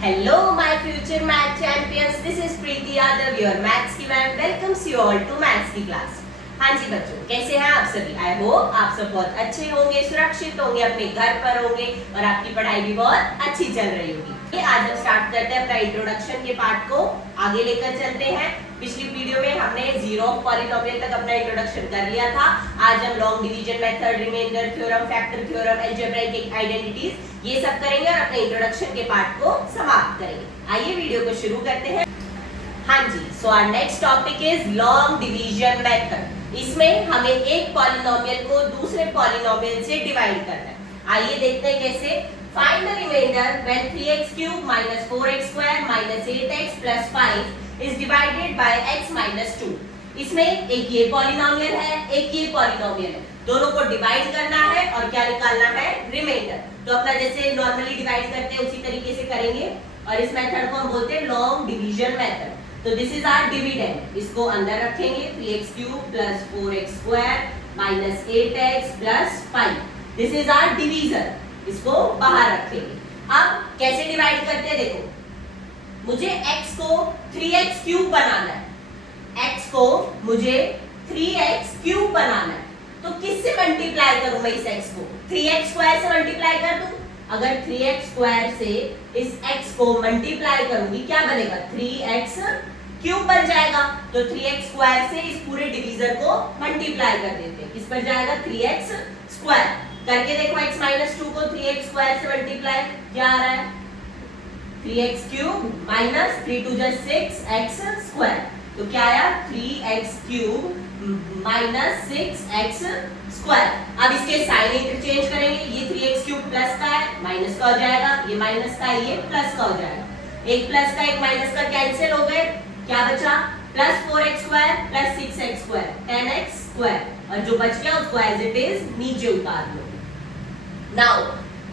Hello, my future math champions. This is Preeti Yadav, your maths की ma'am. Welcomes you all to maths की class. हाँ जी बच्चों, कैसे हैं आप सभी? आई होप आप सब बहुत अच्छे होंगे, सुरक्षित होंगे, अपने घर पर होंगे और आपकी पढ़ाई भी बहुत अच्छी चल रही होगी. आज हम स्टार्ट करते हैं अपना इंट्रोडक्शन के पार्ट को, आगे लेकर चलते हैं. पिछली वीडियो में हमने जीरो ऑफ पॉलिनोमियल तक अपना इंट्रोडक्शन कर लिया था. आज हम long division method, remainder theorem, factor theorem, algebraic identities ये सब करेंगे और अपने इंट्रोडक्शन के पार्ट को समाप्त करेंगे. आइए वीडियो को शुरू करते हैं. हाँ जी, so our next topic is long division method. इसमें हमें एक पॉलिनोमियल को दूसरे पॉलिनोमियल से डिवाइड करना है. आइए देखते हैं कैसे. Find the remainder when 3x cube minus 4x square minus 8x plus 5 is divided by x minus 2. इसमें एक ये पॉलिनोमियल है, एक ये पॉलिनोमियल है. दोनों को डिवाइड करना है और क्या निकालना है? रिमाइंडर. तो अपना जैसे नॉर्मली डिवाइड करते हैं उसी तरीके से करेंगे और इस मेथड को हम बोलते हैं लॉन्ग डिवीजन मेथड. तो दिस इज आवर डिविडेंड. इसको अंदर रखेंगे. 3x cube plus 4x square minus 8x plus 5. This is our divisor. इसको बाहर रखेंगे. अब कैसे डिवाइड करते हैं देखो. मुझे x को 3x क्यूब बनाना है. x को मुझे 3x क्यूब बनाना है. तो किससे मल्टीप्लाई करूं मैं इस x को? 3x स्क्वायर से मल्टीप्लाई कर दूं. अगर 3x स्क्वायर से इस x को मल्टीप्लाई करूंगी क्या बनेगा? 3x क्यूब बन जाएगा. तो 3x स्क्वायर से इस पूरे डिवीजर को मल्टीप्लाई कर देते हैं. किस पर जाएगा? 3x square. करके देखो x minus 2 को 3x स्क्वायर से मल्टीप्लाई क्या आ रहा है? 3x क्यूब minus 3 2 जा 6x स्क्वायर. तो क्या आया? 3x cube minus 6x square. अब इसके साइन इंटरचेंज करेंगे. ये 3x क्यूब प्लस का है, माइनस का हो जाएगा. ये माइनस का है, ये प्लस का हो जाएगा. एक प्लस का एक माइनस का कैंसिल हो गए. क्या बचा? Plus 4x square plus 6x square 10x square. और जो बच गया उसको एज इट इज नीचे उतार दो. नाउ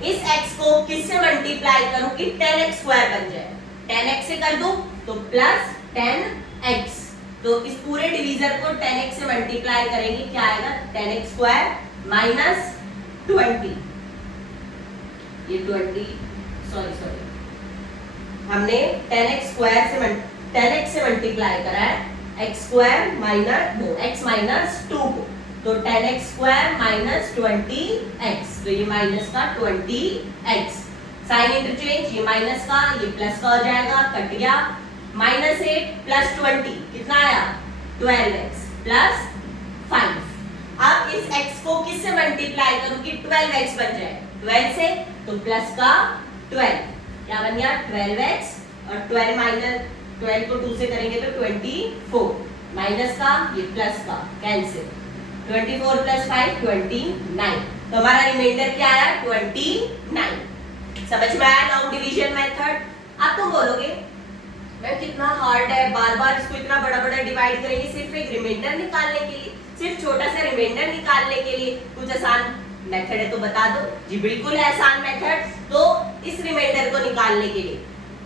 इस x को किससे मल्टीप्लाई करूं कि 10x स्क्वायर बन जाए? 10x से कर दूं तो प्लस 10x. तो इस पूरे डिवीजर को 10x से मल्टीप्लाई करेंगे. क्या आएगा? 10x square minus 20. ये 20 सॉरी हमने 10x स्क्वायर से 10x से मल्टीप्लाई करा है. x square minus x minus 2 को. तो 10x स्क्वायर माइनस 20x. तो ये माइनस का 20x. Sign interchange. ये माइनस का ये प्लस का हो जाएगा. कट गया. माइनस 8 प्लस 20 कितना आया? 12x plus 5. अब इस x को किससे मल्टीप्लाई करूं कि 12x बन जाए? 12 से तो प्लस का 12. क्या बन गया? 12x. और 12 माइनस 12 को 2 से करेंगे तो 24. माइनस का ये प्लस का कैंसिल. 24 प्लस 5 29. तो हमारा रिमाइंडर क्या आया? 29. समझ में आया लॉन्ग डिवीजन मेथड? अब तुम बोलोगे मैम कितना हार्ड है, बार बार इसको इतना बड़ा बड़ा डिवाइड करेंगे सिर्फ एक रिमाइंडर निकालने के लिए, सिर्फ छोटा सा रिमाइंडर निकालने के लिए. कुछ आसान मेथड है तो बता दो. जी बिल्कुल है आसान मेथड. तो इस रिमाइंडर को निकालने के लिए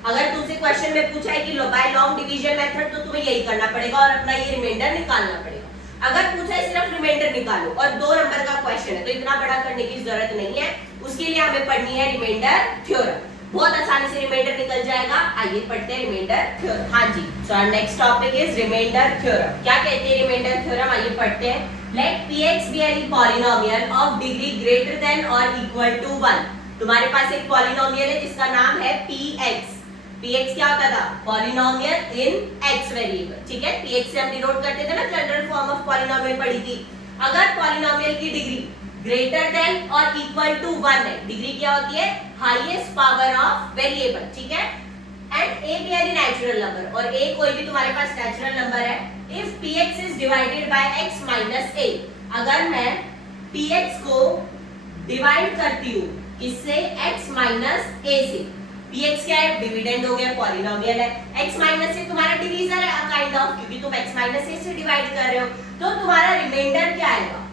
अगर तुमसे क्वेश्चन में पूछा है कि बाय लॉन्ग डिवीजन मेथड तो तुम्हें यही करना पड़ेगा और अपना ये रिमाइंडर निकालना पड़ेगा. अगर पूछा है सिर्फ रिमाइंडर निकालो और 2 नंबर का क्वेश्चन है तो इतना बड़ा करने की जरूरत नहीं है. उसके लिए हमें पढ़नी है रिमाइंडर थ्योरम. बहुत आसानी से रिमाइंडर निकल जाएगा. आइए पढ़ते हैं रिमाइंडर थ्योरम. हाँ जी, so our next topic is reminder theorem. क्या कहते हैं रिमाइंडर थ्योरम? आइए पढ़ते हैं. Let px be any polynomial of degree greater than or equal to 1. तुम्हारे पास एक पॉलिनोमियल है जिसका नाम है px. px क्या होता था? पॉलिनोमियल इन x वेरिएबल. ठीक है, px से हम डिनोट करते थे ना, जनरल फॉर्म ऑफ पॉलिनोमियल पढ़ी थी. अगर पॉलिनोमियल की डिग्री ग्रेटर देन और इक्वल टू 1 है. डिग्री क्या होती है? Highest power of variable. ठीक है, एंड a भी यानी नेचुरल नंबर और a कोई भी तुम्हारे पास नेचुरल नंबर है. If px is divided by x minus a. अगर मैं px को डिवाइड करती हूँ किससे? x माइनस a से. px क्या है? डिविडेंड हो गया, पॉलिनोमियल है. x माइनस से तुम्हारा डिवीजर है काइंड ऑफ, क्योंकि तुम x माइनस a से डिवाइड कर रहे हो. तो तुम्हारा रिमाइंडर क्या आएगा?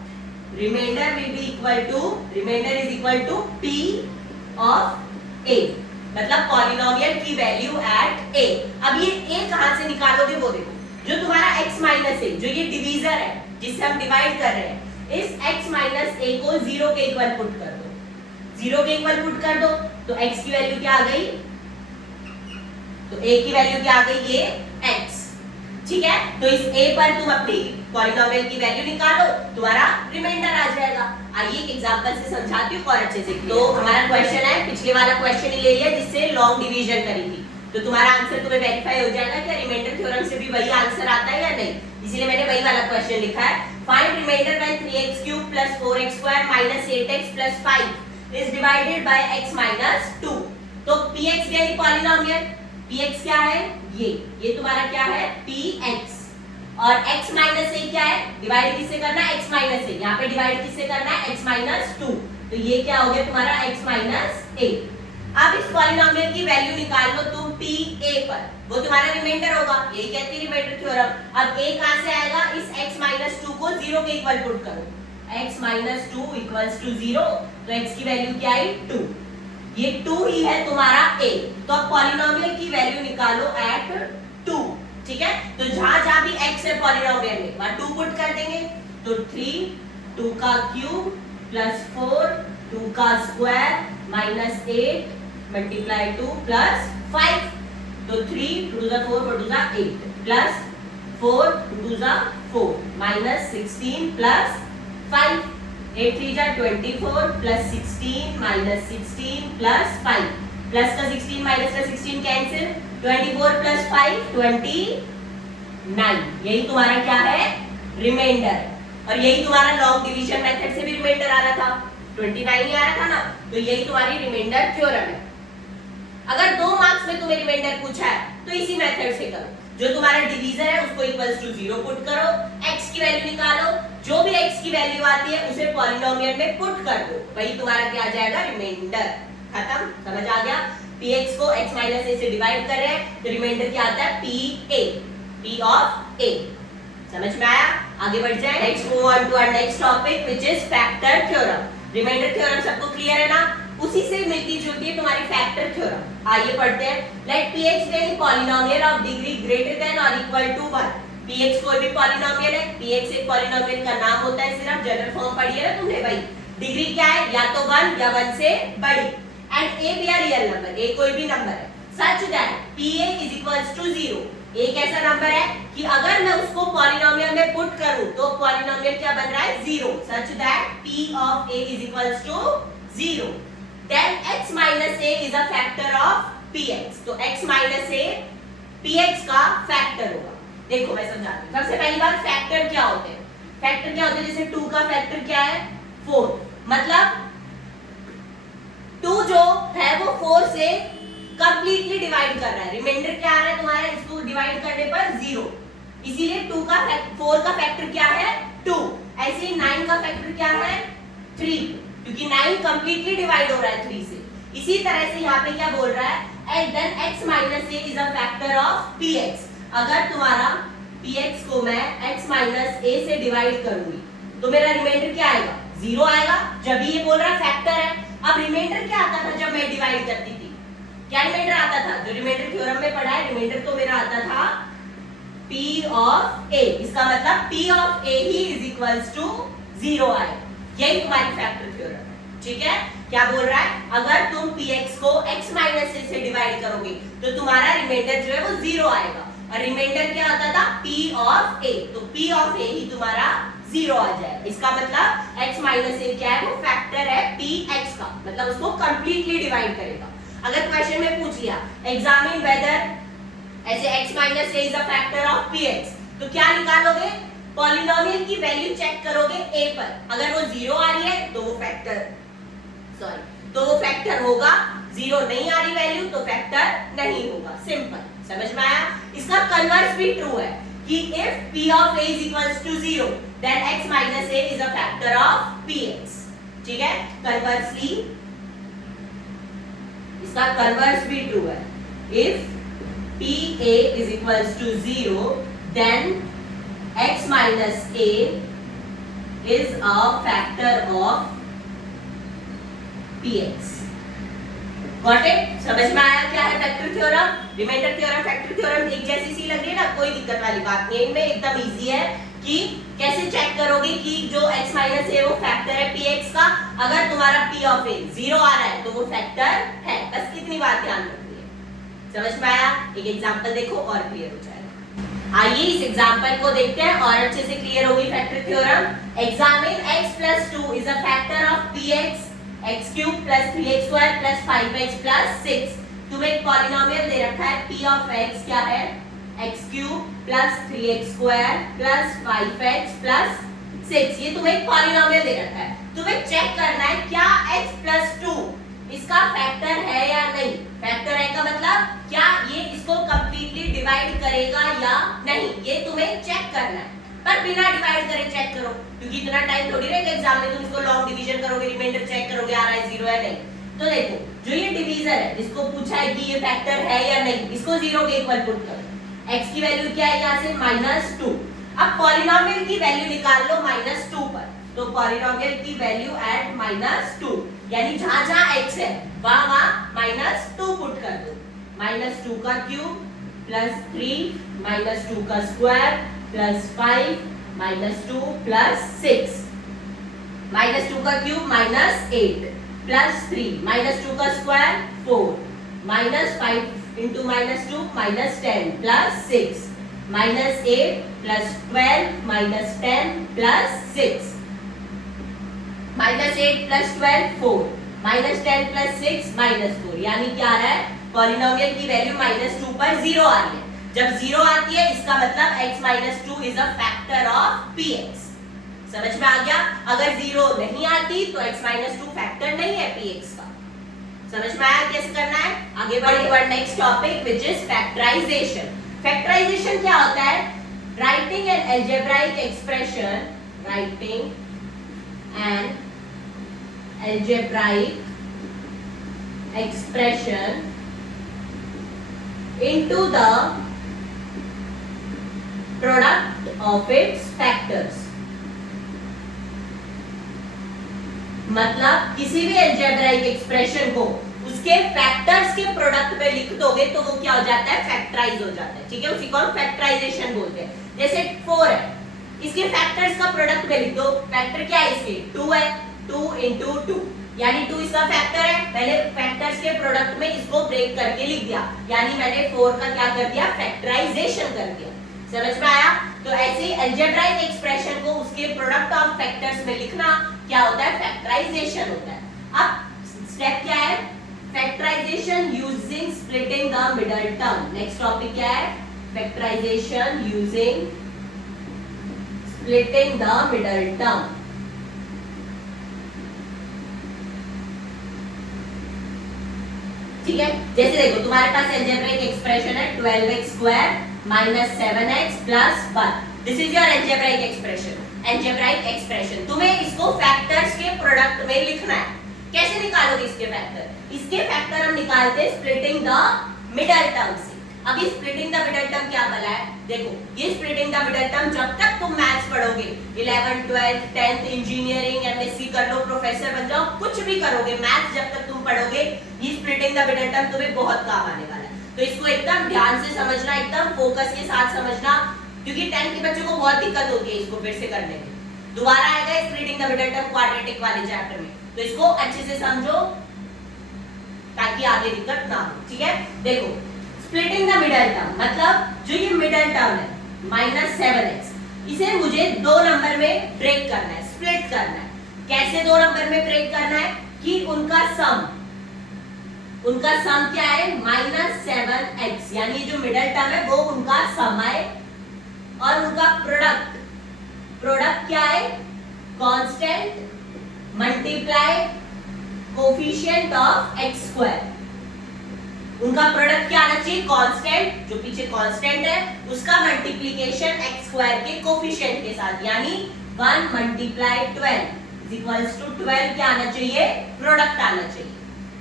Remainder will be equal to, remainder is equal to p of a. मतलब पॉलिनोमियल की वैल्यू एट a. अब ये a कहां से निकालोगे वो देखो. जो तुम्हारा x माइनस a, जो ये डिवीजर है जिससे हम डिवाइड कर रहे हैं, इस x माइनस a को 0 के इक्वल पुट कर दो. 0 के इक्वल पुट कर दो तो x की वैल्यू क्या आ गई? तो a की वैल्यू क्या आ गई, ये x, ठीक है। तो इस a पर तुम अपनी पॉलिनोमियल की वैल्यू निकालो, तुम्हारा रिमाइंडर आ जाएगा। आइए एक एग्जांपल से समझाती हूँ और अच्छे से। तो हमारा क्वेश्चन है, पिछले वाला क्वेश्चन ही ले लिया जिससे लॉन्ग डिवीजन करी थी, तो तुम्हारा आंसर तुम्हें वेरीफाई हो जाएगा कि रिमाइंडर थ्योरम से भी वही आंसर आता है या नहीं, इसीलिए मैंने वही वाला क्वेश्चन लिखा है। Find remainder when 3x³ + 4x² - 8x + 5 is divided by x - 2। तो px गई पॉलिनोमियल, px क्या है, ये तुम्हारा क्या है, px, और x माइनस a क्या है, डिवाइड किससे करना है, x माइनस a, यहाँ पे डिवाइड किससे करना है, x - 2, तो ये क्या हो गया तुम्हारा x - a। अब इस पॉलिनोमियल की वैल्यू निकाल लो तुम pa पर, वो तुम्हारा रिमाइंडर होगा, यही कहती है रिमाइंडर थ्योरम। अब a कहां से आएगा, इस x - 2 को 0 के इक्वल पुट करो, x - 2 = 0, तो x की वैल्यू क्या आई, 2, ये 2 ही है तुम्हारा a। तो अब पॉलिनोमियल की वैल्यू निकालो एट 2, ठीक है। तो जहां भी x है पॉलिनोमियल में वहां 2 पुट कर देंगे, तो 3 2 का क्यूब प्लस 4 2 का स्क्वायर माइनस 8 मल्टीप्लाई 2 प्लस 5, तो 3 2 4 4 2 8 plus 4 2 4 minus 16 plus 5, 8 3 24 plus 16 minus 16 plus 5, plus का 16 माइनस का 16 कैंसिल, 24 प्लस 5 29, यही तुम्हारा क्या है, रिमाइंडर। और यही तुम्हारा लॉन्ग डिवीजन मेथड से भी रिमाइंडर आ रहा था, 29 ही आ रहा था ना, तो यही तुम्हारी रिमाइंडर थ्योरम है। अगर 2 मार्क्स में तुम्हें रिमाइंडर पूछा है तो इसी मेथड से करो, जो तुम्हारा डिवीजर है उसको इक्वल्स टू 0 पुट करो, x की वैल्यू निकालो, जो भी x की वैल्यू आती है उसे पॉलिनोमियल में पुट कर दो, वही तुम्हारा क्या आ जाएगा, रिमाइंडर। खत्म, समझ आ गया। px को x - a से डिवाइड कर रहे हैं तो रिमाइंडर क्या आता है, pa, p ऑफ a। समझ में आया, आगे बढ़ जाए। Next move on to our next topic which is factor theorem. Remainder theorem सबको क्लियर है ना, उसी से मिलती जुलती है तुम्हारी फैक्टर थ्योरम। आइए पढ़ते हैं। Let px be a polynomial of degree greater than or equal to 1। px कोई भी पॉलिनोमियल है, px एक पॉलिनोमियल का नाम होता है, सिर्फ जनरल फॉर्म पढ़ी है ना तुमने भाई। डिग्री क्या है, या तो 1 या 1 से बड़ी, एंड a भी रियल नंबर, a कोई भी नंबर है, such that pa is equals to 0। एक ऐसा नंबर है कि अगर मैं उसको पॉलिनोमियल में पुट करूं तो पॉलिनोमियल क्या बन रहा है, 0, such that p of a is equals to 0, then x minus a is a factor of px। तो x minus a px का फैक्टर होगा। देखो मैं समझाती हूँ। सबसे पहली बात, फैक्टर क्या होते हैं, फैक्टर क्या होते हैं, जैसे 2 का फैक्टर क्या है, 4, मतलब 2 जो है वो 4 से कंप्लीटली डिवाइड कर रहा है, रिमाइंडर क्या आ रहा है तुम्हारा, इसको डिवाइड करने पर 0, इसीलिए 4 का फैक्टर क्या है, 2। ऐसे ही 9 का फैक्टर क्या है, 3, क्योंकि 9 कंप्लीटली डिवाइड हो रहा है 3 से। इसी तरह से यहाँ पे क्या बोल रहा है, and then x minus a is a factor of px। अगर तुम्हारा px को मैं x minus a से डिवाइड करूंगी तो मेरा रिमाइंडर क्या आएगा, 0 आएगा, जब ये बोल रहा है फैक्टर है। अब रिमाइंडर क्या आता था जब मैं डिवाइड करती थी, क्या रिमाइंडर आता था, जो रिमाइंडर थ्योरम में पढ़ा है, रिमाइंडर तो मेरा आता था p of a, इसका मतलब p of a he is equals to 0 आए, यही तुम्हारी फैक्टर थ्योरम है, ठीक है। क्या बोल रहा है, अगर तुम px को x माइनस a से डिवाइड करोगे तो तुम्हारा रिमाइंडर जो है वो 0 आएगा, और रिमाइंडर क्या आता था, p of a, तो p of a ही तुम्हारा 0 आ जाएगा। इसका मतलब x माइनस a क्या है, वो फैक्टर है px का, मतलब उसको कंप्लीटली डिवाइड करेगा। अगर क्वेश्चन में पूछ लिया एग्जामिन वेदर ऐसे x minus a is a factor of px, तो क्या निकालोगे, पॉलिनोमियल की वैल्यू चेक करोगे a पर, अगर वो 0 आ रही है तो वो फैक्टर होगा, 0 नहीं आ रही वैल्यू तो फैक्टर नहीं होगा, सिंपल। समझ में आया। इसका कन्वर्स भी ट्रू है कि if p of a is equals to 0 then x minus a is a factor of px, ठीक है। कन्वर्सली इसका कन्वर्स भी ट्रू है, if pa is equals to 0 then x minus a is a factor of px। Got it, समझ में आया क्या है factor theorem. Remainder theorem, factor theorem एक जैसी सी लग रही है ना, कोई दिक्कत वाली बात नहीं है, इनमें एकदम इजी है कि कैसे चेक करोगे कि जो x माइनस है वो फैक्टर है px का। अगर तुम्हारा p ऑफ a 0 आ रहा है तो वो फैक्टर है, बस कितनी बात ध्यान रखनी है। समझ में आया। एक एग्जांपल देखो और क्लियर हो जाएगा। आइए इस एग्जांपल को देखते हैं और अच्छे से क्लियर होगी factor theorem. Examine x + 2 is a factor of px x³ + 3x² + 5x + 6। तुम्हें एक पॉलिनोमियल दे रखा है p ऑफ x क्या है, x³ + 3x² + 5x + 6। ये तुम्हें एक पॉलिनोमियल दे रखा है, तुम्हें चेक करना है क्या x + 2 इसका फैक्टर है या नहीं। फैक्टर है का मतलब क्या ये इसको कंप्लीटली डिवाइड करेगा या नहीं, ये तुम्हें चेक करना है। पर बिना डिवाइड करे चेक करो, क्योंकि इतना टाइम थोड़ी रहेगा एग्जाम में, तुम इसको लॉन्ग डिवीजन करोगे, रिमाइंडर चेक करोगे आ रहा है 0 है नहीं। तो देखो जो ये डिवीजर है जिसको पूछा है कि ये फैक्टर है या नहीं, इसको 0 के इक्वल पुट करो। x की वैल्यू क्या है यहाँ से -2। अब पॉलिनोमियल की वैल्यू निकाल लो -2 पर, तो पॉलिनोमियल की वैल्यू एट -2 यानी जहां x है वहां -2 पुट कर दो। -2 का क्यूब + 3 -2 का स्क्वायर + 5 -2 + 6। -2 का क्यूब -8 + 3 -2 का स्क्वायर 4 -5 * -2 -10 + 6 -8 + 12 -10 + 6 -8 + 12 4 -10 + 6 -4 यानी क्या आ रहा है, पॉलिनोमियल की वैल्यू -2 पर 0 आ रही है। जब 0 आती है इसका मतलब x - 2 is a factor of px। समझ में आ गया। अगर 0 नहीं आती तो x - 2 फैक्टर नहीं है px का। समझ में आया कैसे करना है। आगे बढ़ते हैं next topic which is factorization. Factorization क्या होता है, writing an algebraic expression, writing an algebraic expression into the product of its factors। मतलब किसी भी algebraic expression को उसके फैक्टर्स के प्रोडक्ट पे लिख दोगे तो वो क्या हो जाता है, फैक्टराइज हो जाता है। ठीक है, उसी को हम फैक्टराइजेशन बोलते हैं। जैसे 4 है, इसके फैक्टर्स का प्रोडक्ट पे लिख दो। फैक्टर क्या है इसके, 2 है, 2 × 2 यानी 2 इसका फैक्टर है। मैंने फैक्टर्स के प्रोडक्ट में इसको ब्रेक करके लिख दिया, यानी मैंने 4 का क्या कर दिया, फैक्टराइजेशन कर दिया। समझ में आया। तो ऐसे अलजेब्राइक एक्सप्रेशन को उसके प्रोडक्ट ऑफ फैक्टर्स में लिखना क्या होता है, फैक्टराइजेशन होता है। अब स्टेप क्या है, factorization using splitting the middle term. Next topic क्या है, factorization using splitting the middle term. ठीक है, जैसे देखो तुम्हारे पास अलजेब्राइक एक्सप्रेशन है 12x² - 7x + 1। This is your algebraic expression. Algebraic expression तुम्हें इसको फैक्टर्स के प्रोडक्ट में लिखना है। कैसे निकालोगे इसके फैक्टर, इसके फैक्टर हम निकालते हैं स्प्लिटिंग द मिडल टर्म से। अभी स्प्लिटिंग द मिडल टर्म क्या बोला है, देखो ये स्प्लिटिंग द मिडल टर्म जब तक तुम मैथ्स पढ़ोगे 11th 12th 10th engineering MSc कर लो, प्रोफेसर बन जाओ, कुछ भी करोगे, मैथ्स जब तक तुम पढ़ोगे ये स्प्लिटिंग द मिडल टर्म तुम्हें बहुत काम आने वाला है। तो इसको एकदम ध्यान से समझना, एकदम फोकस के साथ समझना, क्योंकि 10th के बच्चों को बहुत दिक्कत होती है इसको फिर से करने में। दोबारा आएगा splitting the middle term quadratic वाले चैप्टर में, तो इसको अच्छे से समझो ताकि आगे दिक्कत ना हो। ठीक है, देखो स्प्लिटिंग द मिडल टर्म मतलब जो ये मिडल टर्म है -7x, इसे मुझे 2 नंबर में ब्रेक करना है, स्प्लिट करना है। कैसे 2 नंबर में ब्रेक करना है कि उनका सम क्या है, -7x, यानी जो मिडल टर्म है वो उनका सम है और उनका प्रोडक्ट क्या है, constant multiply coefficient of x²। उनका प्रोडक्ट क्या आना चाहिए, कांस्टेंट, जो पीछे कांस्टेंट है उसका मल्टीप्लिकेशन x² के कोफिशिएंट के साथ, यानी 1 × 12 = 12 क्या आना चाहिए, प्रोडक्ट आना चाहिए।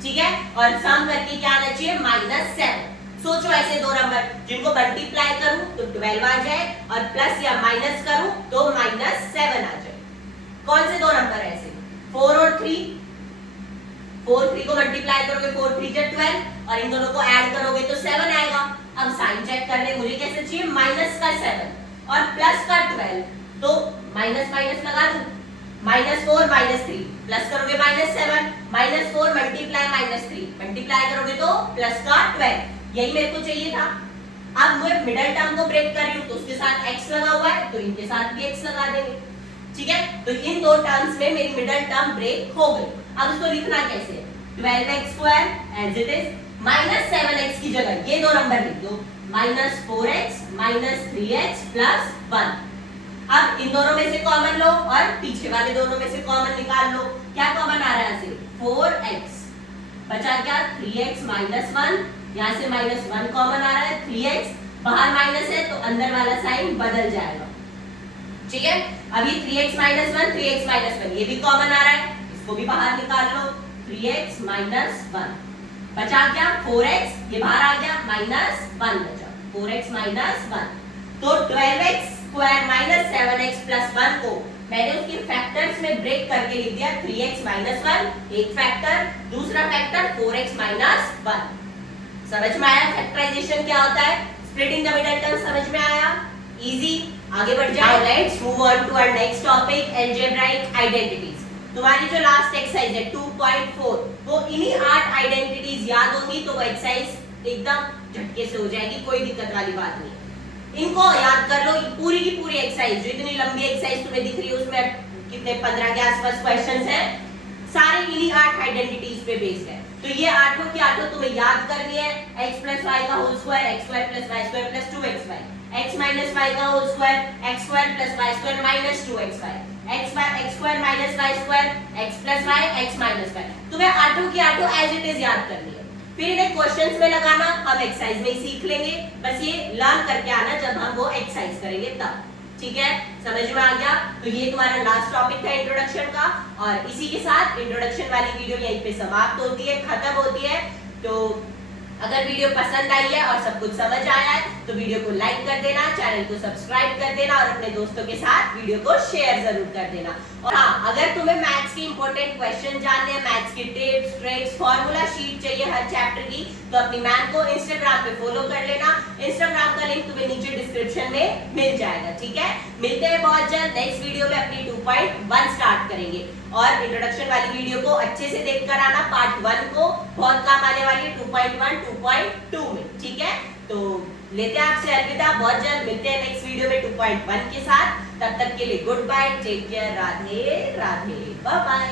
ठीक है, और सम करके क्या आना चाहिए, -7। सोचो ऐसे 2 नंबर जिनको मल्टीप्लाई करूं तो 12 आ जाए और प्लस या माइनस करूं तो -7 आ जाए। कौन से 2 नंबर है ऐसे, 4 और 3। 4 3 को मल्टीप्लाई करोगे 4 3 = 12 और इन दोनों को ऐड करोगे तो 7 आएगा। अब साइन चेक करने मुझे कैसे चाहिए, माइनस का 7 और प्लस का 12, तो माइनस माइनस लगा दूं, -4 -3 प्लस करोगे -7, -4 × -3 मल्टीप्लाई करोगे तो प्लस का 12, यही मेरे को चाहिए था। अब मैं मिडिल टर्म को ब्रेक कर रही हूँ तो उसके साथ x लगा हुआ है तो इनके साथ भी x लगा देंगे, ठीक है। तो इन दो टर्म्स में मेरी मिडिल टर्म ब्रेक हो गई। अब इसको लिखना कैसे है, 12x² as it is minus 7x की जगह ये दो नंबर लिख दो, minus 4x minus 3x plus 1। अब इन दोनों में से कॉमन लो और पीछे वाले दोनों में से कॉमन निकाल लो। क्या कॉमन आ रहा है सिर्फ 4x, बचा क्या 3x माइनस 1, यहाँ से माइनस 1 कॉमन आ रहा है, 3x बाहर माइनस है तो अंदर वाला साइन बदल जाएगा, ठीक है। अब ये 3x माइनस 1 3x माइनस 1 ये भी कॉमन आ रहा है, इसको भी बाहर निकाल लो, 3x माइनस 1 बचा क्या 4x, ये बाहर आ गया माइनस 1 बचा 4x माइनस 1। तो 12x² माइनस 7x प्लस 1 को मैंने उसके फैक्टर्स में ब्रेक करके लिख दिया 3x माइनस 1 एक फैक्टर, दूसरा फैक्टर 4x माइनस 1। समझ में आया फैक्टराइजेशन क्या होता है, स्प्लिटिंग द मिडिल टर्म समझ में आया, इजी। आगे बढ़ जाओ, let's move on to our next topic algebraic identities. तुम्हारी जो लास्ट एक्सरसाइज है 2.4 वो इन्हीं 8 आइडेंटिटीज याद होंगी तो वो एक्सरसाइज एकदम झटके से हो जाएगी, कोई दिक्कत वाली बात नहीं। इनको याद कर लो, पूरी की पूरी एक्सरसाइज जो इतनी लंबी एक्सरसाइज तुम्हें दिख रही है उसमें कितने 15 के आसपास क्वेश्चंस हैं, सारे इन्हीं 8 आइडेंटिटीज पे बेस्ड है। तो ये आठों की आठों तुम्हें याद करनी है, x + y का whole square x² + y² + 2xy, x - y का whole square x² + y² - 2xy, x² - y² x + y x - y। तुम्हें आठों की आठों एज इट इज याद करनी है, फिर इन्हें क्वेश्चंस में लगाना हम एक्सरसाइज में ही सीख लेंगे, बस ये लर्न करके आना जब हम वो एक्सरसाइज करेंगे तब, ठीक है। समझ में आ गया। तो ये तुम्हारा लास्ट टॉपिक था इंट्रोडक्शन का, और इसी के साथ इंट्रोडक्शन वाली वीडियो यहीं पे समाप्त होती है, खत्म होती है। तो अगर वीडियो पसंद आई है और सब कुछ समझ आया है तो वीडियो को लाइक कर देना, चैनल को सब्सक्राइब कर देना और अपने दोस्तों के साथ वीडियो को शेयर जरूर कर देना। और हाँ, अगर तुम्हें मैथ्स के इंपॉर्टेंट क्वेश्चन जानने हैं, मैथ्स की टिप्स ट्रिक्स फॉर्मूला शीट चाहिए हर चैप्टर की, तो अपनी मैम को इंस्टाग्राम पे फॉलो कर लेना। इंस्टाग्राम का लिंक तुम्हें नीचे डिस्क्रिप्शन में मिल जाएगा, ठीक है। मिलते हैं बहुत जल्द नेक्स्ट वीडियो में, अपनी 2.1 स्टार्ट करेंगे। और इंट्रोडक्शन वाली वीडियो को अच्छे से देखकर आना, पार्ट 1 को बहुत काम आने वाली है 2.1 2.2 में, ठीक है। तो लेते हैं आपसे अलविदा, बहुत जल्द मिलते हैं नेक्स्ट वीडियो में 2.1 के साथ। तब तक के लिए good bye, take care, Radhe Radhe, bye bye.